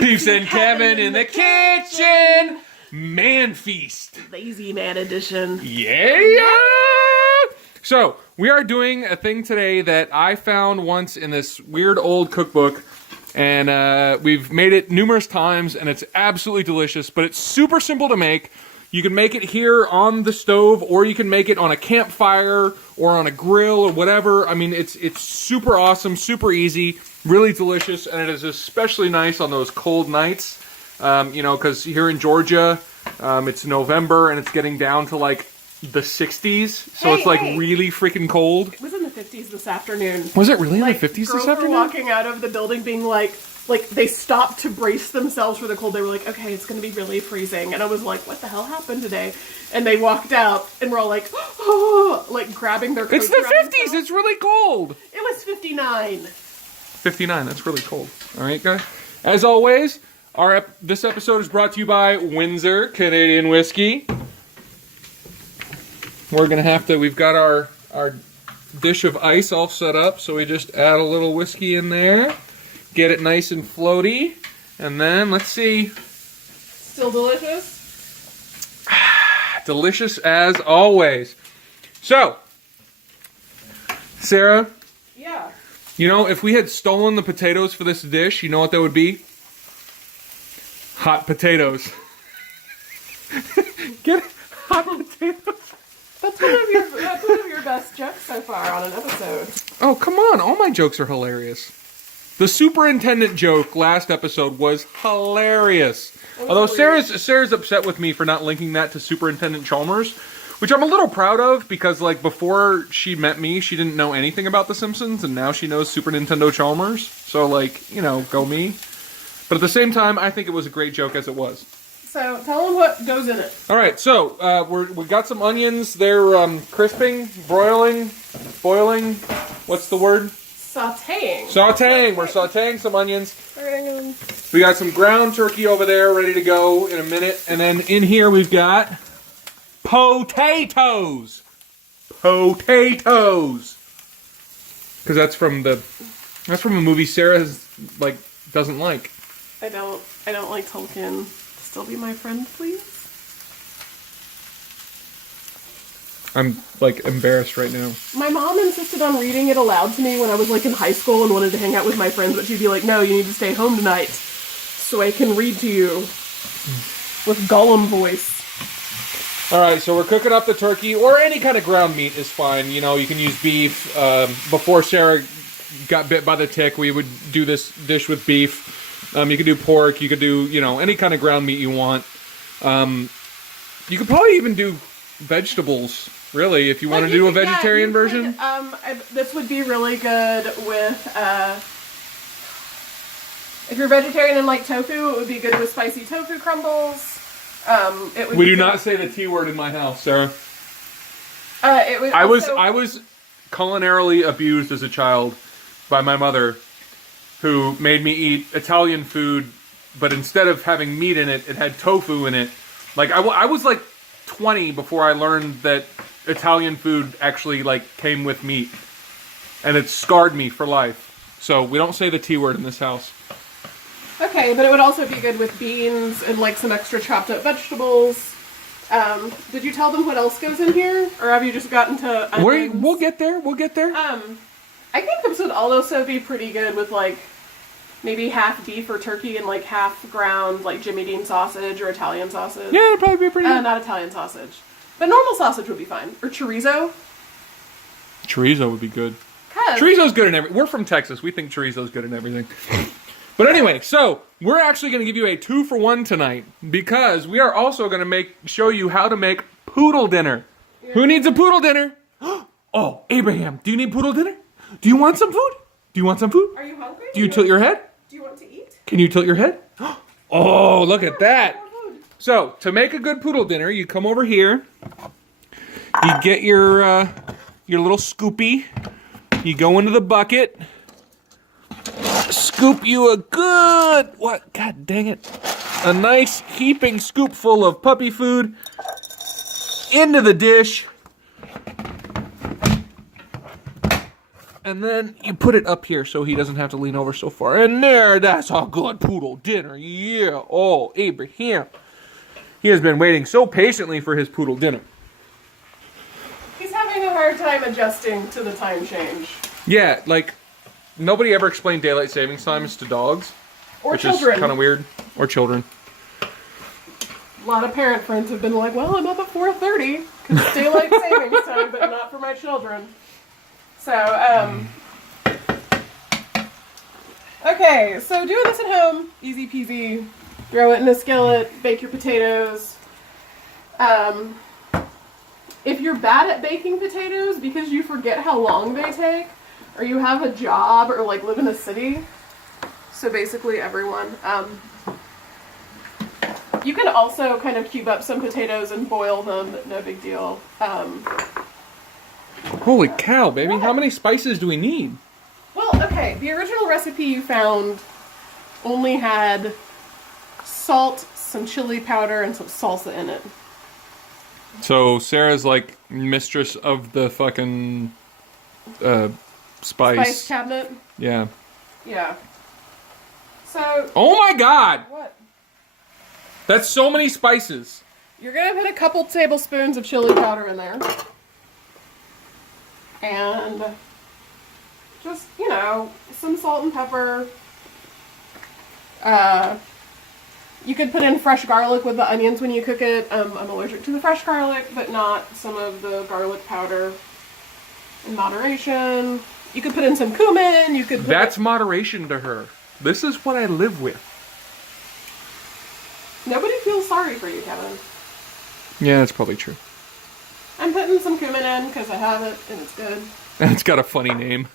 Peeps and Kevin in the kitchen. Man feast. Lazy man edition. Yeah. So we are doing a thing today that I found once in this weird old cookbook, and we've made it numerous times, and it's absolutely delicious. But it's super simple to make. You can make it here on the stove, or you can make it on a campfire or on a grill or whatever. I mean, it's super awesome, super easy, really delicious, and it is especially nice on those cold nights. You know, because here in Georgia, it's November and it's getting down to like the 60s, so it's like really freaking cold. It was in the 50s this afternoon. Was it really in like, the 50s this girls afternoon? were walking out of the building being like they stopped to brace themselves for the cold. They were like, okay, it's going to be really freezing. And I was like, what the hell happened today? And they walked out and we're all like, oh, like grabbing their coats. It's the 50s. It's really cold. It was 59. 59. That's really cold. All right, guys. As always, this episode is brought to you by Windsor Canadian Whiskey. We're going to have to, we've got our dish of ice all set up, so we just add a little whiskey in there. Get it nice and floaty, and then let's see. Still delicious? Delicious as always. So, Sarah. Yeah. You know, if we had stolen the potatoes for this dish, you know what that would be? Hot potatoes. Get it? Hot potatoes. That's one of your best jokes so far on an episode. Oh, come on. All my jokes are hilarious. The superintendent joke last episode was hilarious. Although Sarah's upset with me for not linking that to Superintendent Chalmers, which I'm a little proud of, because like before she met me, she didn't know anything about The Simpsons, and now she knows Super Nintendo Chalmers. So like, you know, go me. But at the same time, I think it was a great joke as it was. So tell them what goes in it. All right, so we got some onions. They're crisping, broiling, boiling. What's the word? Sautéing. Sautéing. We're sautéing some onions. We got some ground turkey over there ready to go in a minute. And then in here we've got potatoes. Potatoes. Because that's from a movie Sarah doesn't like. I don't like Tolkien. Still be my friend, please? I'm like embarrassed right now. My mom insisted on reading it aloud to me when I was like in high school and wanted to hang out with my friends, but she'd be like, no, you need to stay home tonight so I can read to you with Gollum voice. Alright, so we're cooking up the turkey, or any kind of ground meat is fine. You know, you can use beef. Before Sarah got bit by the tick, we would do this dish with beef. You could do pork, you could do, you know, any kind of ground meat you want. You could probably even do vegetables, really, if you want to do a vegetarian version. This would be really good with, if you're vegetarian and like tofu, it would be good with spicy tofu crumbles. We do not say the T word in my house, Sarah. I was culinarily abused as a child by my mother, who made me eat Italian food, but instead of having meat in it, it had tofu in it. Like, I was like 20 before I learned that Italian food actually like came with meat. And it scarred me for life. So we don't say the T word in this house. Okay, but it would also be good with beans and like some extra chopped up vegetables. Did you tell them what else goes in here? Or have you just gotten to onions? We'll get there. We'll get there. I think this would also be pretty good with like maybe half beef or turkey and like half ground like Jimmy Dean sausage or Italian sausage. Yeah, it'd probably be pretty good. Not Italian sausage. But normal sausage would be fine. Or chorizo. Chorizo would be good. Chorizo's good in everything. We're from Texas. We think chorizo's good in everything. But anyway, so we're actually going to give you a 2-for-1 tonight, because we are also going to show you how to make poodle dinner. Yeah. Who needs a poodle dinner? Oh, Abraham, do you need poodle dinner? Do you want some food? Do you want some food? Are you hungry? Do you tilt your head? Do you want to eat? Can you tilt your head? Oh, look at that. So, to make a good poodle dinner, you come over here. You get your little scoopy. You go into the bucket. Scoop you a good, God dang it. A nice heaping scoop full of puppy food into the dish. And then you put it up here so he doesn't have to lean over so far. And there, that's a good poodle dinner. Yeah. Oh, Abraham. He has been waiting so patiently for his poodle dinner. He's having a hard time adjusting to the time change. Yeah, like, nobody ever explained daylight savings times to dogs. Or which children. is kind of weird. Or children. A lot of parent friends have been like, well, I'm up at 4:30 because it's daylight savings time, but not for my children. So, okay, so doing this at home, easy peasy. Throw it in a skillet, bake your potatoes. If you're bad at baking potatoes because you forget how long they take, or you have a job or like live in a city, so basically everyone, you can also kind of cube up some potatoes and boil them, no big deal. Holy cow, baby. How many spices do we need? Well, okay, the original recipe you found only had salt, some chili powder, and some salsa in it. So Sarah's like mistress of the fucking Spice cabinet? Yeah. Yeah. So... Oh my god! What? That's so many spices. You're gonna put a couple tablespoons of chili powder in there. And just, you know, some salt and pepper. You could put in fresh garlic with the onions when you cook it. I'm allergic to the fresh garlic, but not some of the garlic powder in moderation. You could put in some cumin. You could. That's moderation to her. This is what I live with. Nobody feels sorry for you, Kevin. Yeah, that's probably true. I'm putting some cumin in because I have it and it's good. It's got a funny name.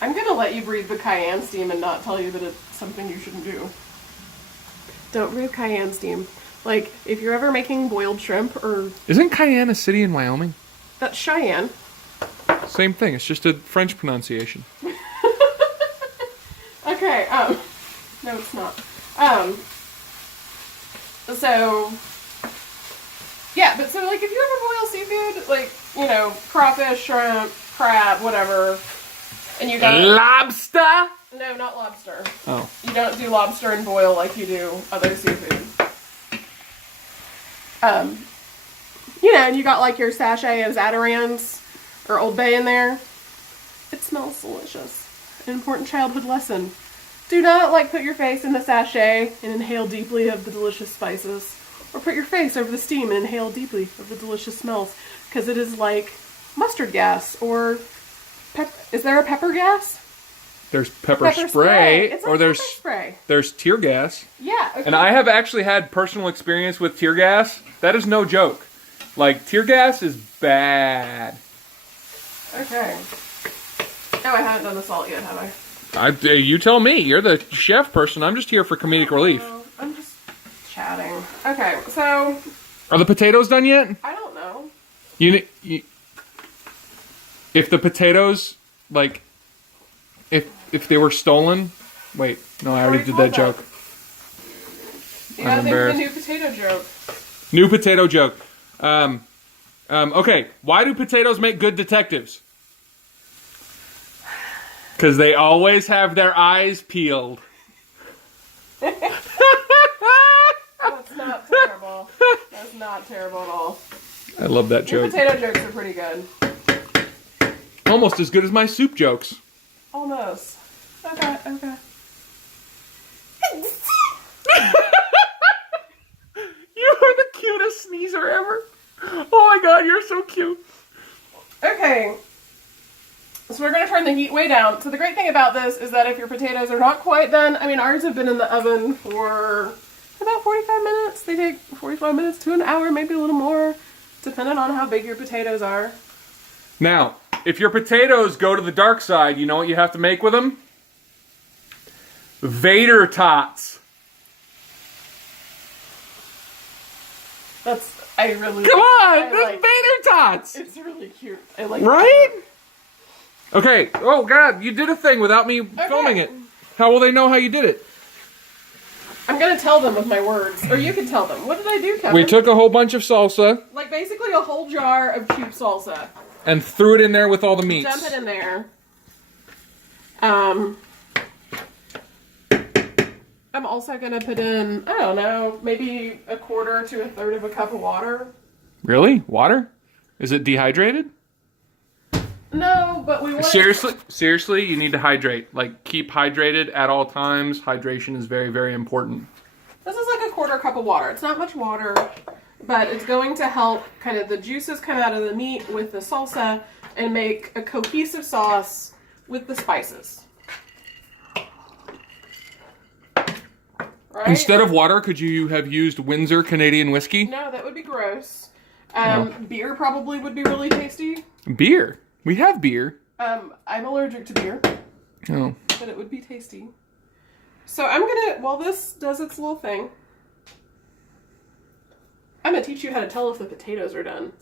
I'm going to let you breathe the cayenne steam and not tell you that it's something you shouldn't do. Don't breathe cayenne steam. Like, if you're ever making boiled shrimp or... Isn't Cayenne a city in Wyoming? That's Cheyenne. Same thing. It's just a French pronunciation. Okay, no it's not. So, yeah, but so, like, if you ever boil seafood, like, you know, crawfish, shrimp, crab, whatever, and you got... Lobster? No, not lobster. Oh. You don't do lobster and boil like you do other seafood. You know, and you got, like, your sachet of Zatarans or Old Bay in there. It smells delicious. An important childhood lesson. Do not, like, put your face in the sachet and inhale deeply of the delicious spices. Or put your face over the steam and inhale deeply of the delicious smells. Because it is like mustard gas or... Is there a pepper gas? There's pepper spray. It's like or pepper spray. There's tear gas. Yeah. Okay. And I have actually had personal experience with tear gas. That is no joke. Like, tear gas is bad. Okay. Oh, I haven't done the salt yet, have I? You tell me. You're the chef person. I'm just here for comedic relief. I'm just chatting. Okay, so... Are the potatoes done yet? I don't know. You if the potatoes, like, if they were stolen... Wait, no, I already did that joke. You gotta think of a new potato joke. New potato joke. Okay, why do potatoes make good detectives? Because they always have their eyes peeled. That's not terrible. That's not terrible at all. I love that Your joke. potato jokes are pretty good. Almost as good as my soup jokes. Almost. Okay. You are the cutest sneezer ever. Oh my god, you're so cute. Okay. So we're going to turn the heat way down. So the great thing about this is that if your potatoes are not quite done, I mean, ours have been in the oven for about 45 minutes. They take 45 minutes to an hour, maybe a little more, depending on how big your potatoes are. Now, if your potatoes go to the dark side, you know what you have to make with them? Vader tots. I really... Come on, I there's like, Vader tots. it's really cute. I like Right? Okay. Oh god, you did a thing without me filming it. How will they know how you did it? I'm gonna tell them with my words, or you can tell them. What did I do, Kevin? We took a whole bunch of salsa. Like basically a whole jar of cube salsa. And threw it in there with all the meats. Dump it in there. I'm also gonna put in, I don't know, maybe a quarter to a third of a cup of water. Really? Water? Is it dehydrated? No, but we want Seriously, you need to hydrate. Like, keep hydrated at all times. Hydration is very, very important. This is like a quarter cup of water. It's not much water, but it's going to help kind of the juices come out of the meat with the salsa and make a cohesive sauce with the spices. Right? Instead of water, could you have used Windsor Canadian whiskey? No, that would be gross. Beer probably would be really tasty. Beer? We have beer. I'm allergic to beer. Oh. But it would be tasty. So I'm gonna, while this does its little thing, I'm gonna teach you how to tell if the potatoes are done.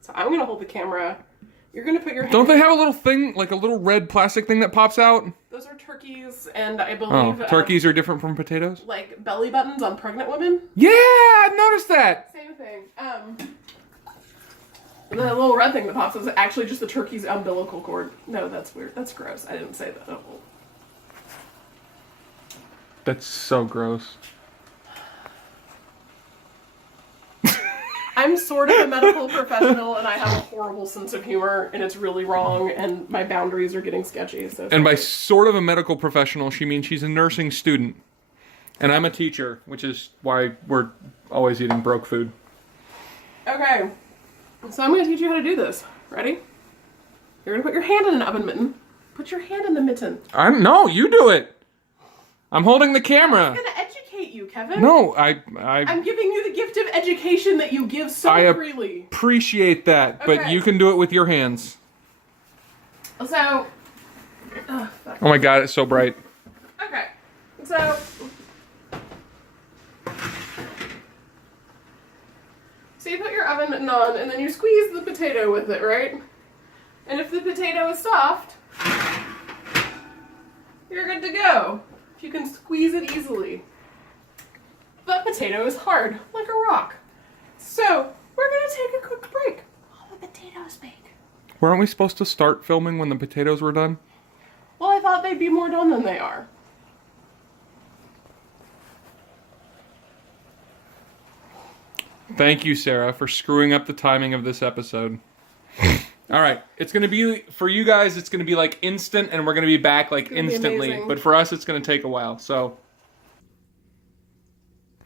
So I'm gonna hold the camera. You're gonna put your hand. Don't they have a little thing, like a little red plastic thing that pops out? Those are turkeys, and I believe... turkeys are different from potatoes? Like belly buttons on pregnant women. Yeah, I've noticed that. Same thing. The little red thing that pops is actually just the turkey's umbilical cord. No, that's weird. That's gross. I didn't say that. Oh. That's so gross. I'm sort of a medical professional, and I have a horrible sense of humor, and it's really wrong, and my boundaries are getting sketchy. So. And by sort of a medical professional, she means she's a nursing student. And I'm a teacher, which is why we're always eating broke food. Okay. So I'm going to teach you how to do this. Ready? You're going to put your hand in an oven mitten. Put your hand in the mitten. No, you do it. I'm holding the camera. I'm going to educate you, Kevin. No, I'm giving you the gift of education that you give so freely. I appreciate that, but Okay. you can do it with your hands. So... Oh my god, it's so bright. Okay. So... So you put your oven mitten on, and then you squeeze the potato with it, right? And if the potato is soft, you're good to go. If you can squeeze it easily. But potato is hard, like a rock. So, we're gonna take a quick break while the potatoes bake. Weren't we supposed to start filming when the potatoes were done? Well, I thought they'd be more done than they are. Thank you, Sarah, for screwing up the timing of this episode. All right, it's going to be, for you guys, it's going to be like instant, and we're going to be back like instantly. But for us, it's going to take a while, so.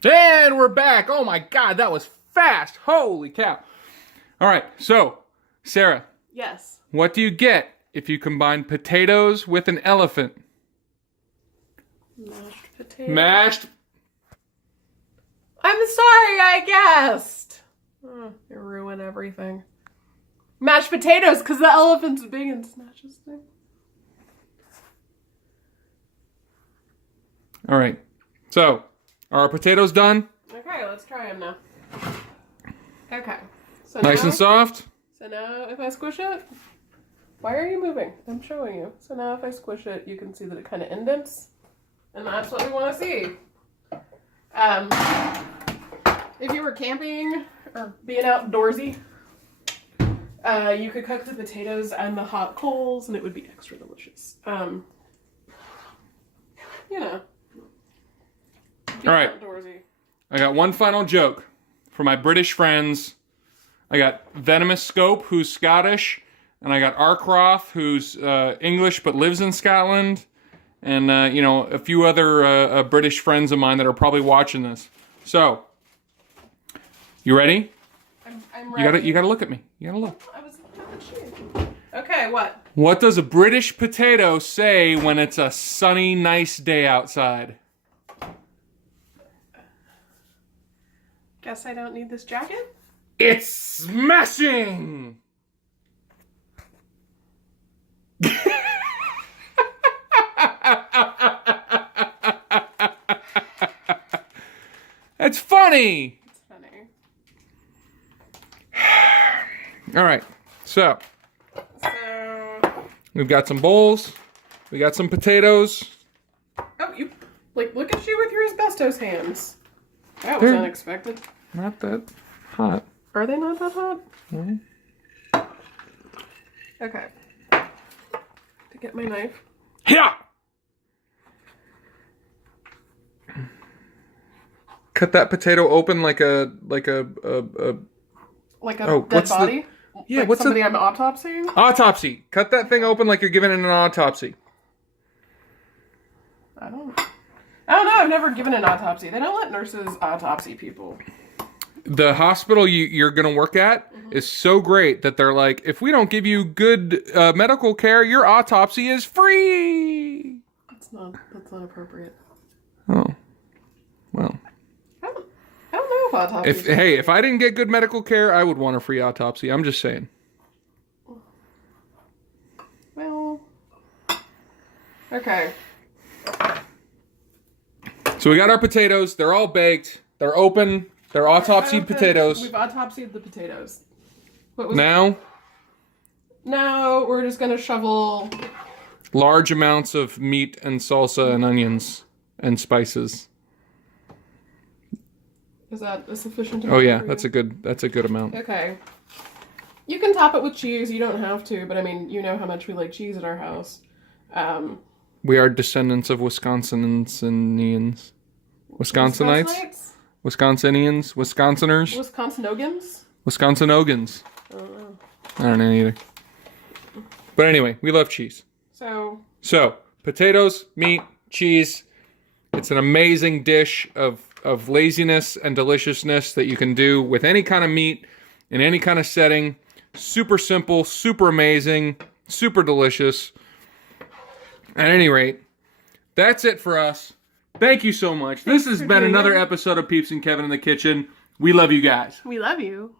And we're back. Oh my god, that was fast. Holy cow. All right, so, Sarah. Yes. What do you get if you combine potatoes with an elephant? Mashed potato. Mashed. I'm sorry, I guessed. Oh, you ruin everything. Mashed potatoes, because the elephant's big and snatches things. All right. So, are our potatoes done? Okay, let's try them now. Okay. So Nice now, and soft? So now if I squish it, why are you moving? I'm showing you. So now if I squish it, you can see that it kind of indents. And that's what we want to see. If you were camping or being outdoorsy, you could cook the potatoes on the hot coals and it would be extra delicious. You know. All right. Outdoorsy. I got one final joke for my British friends. I got Venomous Scope, who's Scottish, and I got Arkroth, who's English but lives in Scotland, and a few other British friends of mine that are probably watching this. So, you ready? I'm ready. You gotta look at me. You gotta look. I was looking at you. Okay, what? What does a British potato say when it's a sunny, nice day outside? Guess I don't need this jacket? It's smashing! That's funny! It's funny. All right, so So... we've got some bowls, we got some potatoes. Oh, you Like, look at you with your asbestos hands. That was They're unexpected. not that hot. Are they not that hot? Mm-hmm. Okay. To get my knife. Yeah. Cut that potato open like a Like a Oh, dead what's the- body? Yeah, like what's somebody I'm autopsying? autopsy. Cut that thing open like you're giving it an autopsy. I don't know. I've never given an autopsy. They don't let nurses autopsy people. The hospital you're going to work at is so great that they're like, if we don't give you good medical care, your autopsy is free. That's not appropriate. Oh, well. I don't know if autopsies. If I didn't get good medical care, I would want a free autopsy. I'm just saying. Well. Okay. So we got our potatoes. They're all baked. They're open. They're autopsied potatoes. We've autopsied the potatoes. What was Now, Now we're just gonna shovel. large amounts of meat and salsa and onions and spices. Is that a sufficient? Oh yeah, for you? that's a good amount. Okay. You can top it with cheese. You don't have to, but I mean, you know how much we like cheese at our house. We are descendants of Wisconsinians. Wisconsinites? Wisconsinians? Wisconsiners? Wisconsinogans? Wisconsinogans. I don't know. I don't know either. But anyway, we love cheese. So, potatoes, meat, cheese. It's an amazing dish of laziness and deliciousness that you can do with any kind of meat, in any kind of setting. Super simple, super amazing, super delicious. At any rate, that's it for us. Thank you so much. This has been another episode of Peeps and Kevin in the Kitchen. We love you guys. We love you.